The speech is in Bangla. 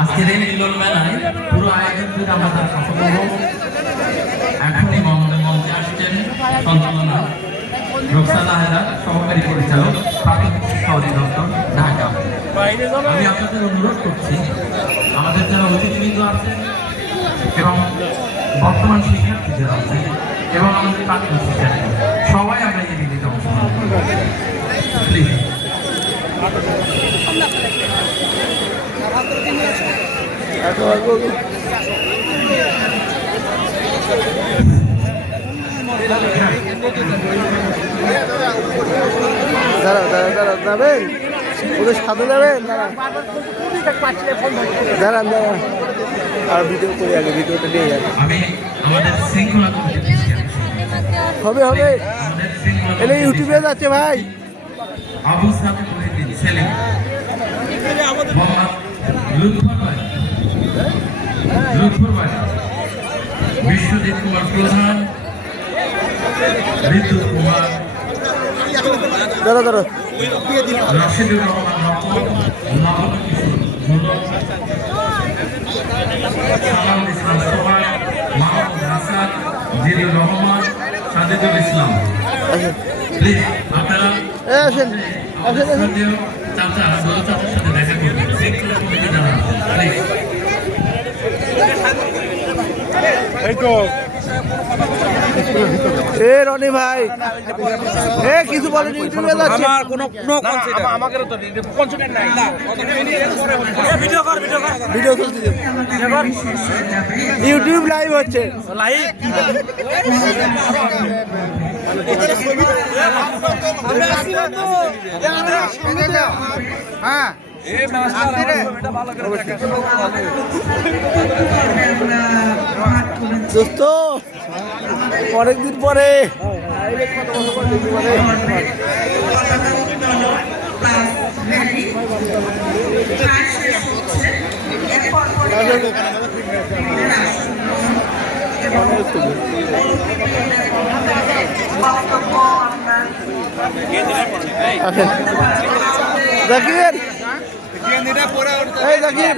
আজকের এই মিলন মেলায় পুরো আয়োজন করে আমাদের সফল হোক। এখনই মঞ্চে আসছেন সঞ্চালনা রোকসানা হায়দার, সহকারী পরিচালক, প্রাথমিক শিক্ষা অধিদপ্তর, ঢাকা। আমি আপনাদের অনুরোধ করছি, আমাদের যারা অতিথিবৃন্দ আছেন এবং বর্তমান শিক্ষার্থী যারা আছেন এবং আমাদের প্রাথমিক শিক্ষার্থী, সবাই আমরা এই বিধিতে অংশগ্রহণ করব। প্লিজ। যাবেন ওদের সাথে যাবেন দাঁড়ান দাঁড়ান আর ভিডিও করে আগে ভিডিওটা নিয়ে যাবে হবে হবে এলে ইউটিউবে যাচ্ছে ভাই বিশ্বজিৎ কুমার প্রধান, বিদ্যুৎ কুমার, দাঁড়া দাঁড়া রাশিদুর রহমান রহমান, মাহমুদ কিশোর মুলক, সালাম ইসলাম সোহাগ, মাহমুদ হাসান, জিলুর রহমান, সাজিদুল ইসলাম। প্লিজ আপনারা আসেন আসেন চাচা বড় চাচার সাথে দেখা করবেন, শৃঙ্খলা কমিটি যারা প্লিজ। এ রনি ভাই এ কিছু বলেন ইউটিউবে যাচ্ছে আমার কোনো আমাকে তো কনসেন্ট্রেট নাই না ভিডিও কর ভিডিও চলছে ইউটিউব লাইভ হচ্ছে লাইভ হ্যাঁ দোস্ত অনেকদিন পরে জাকির এই জাকির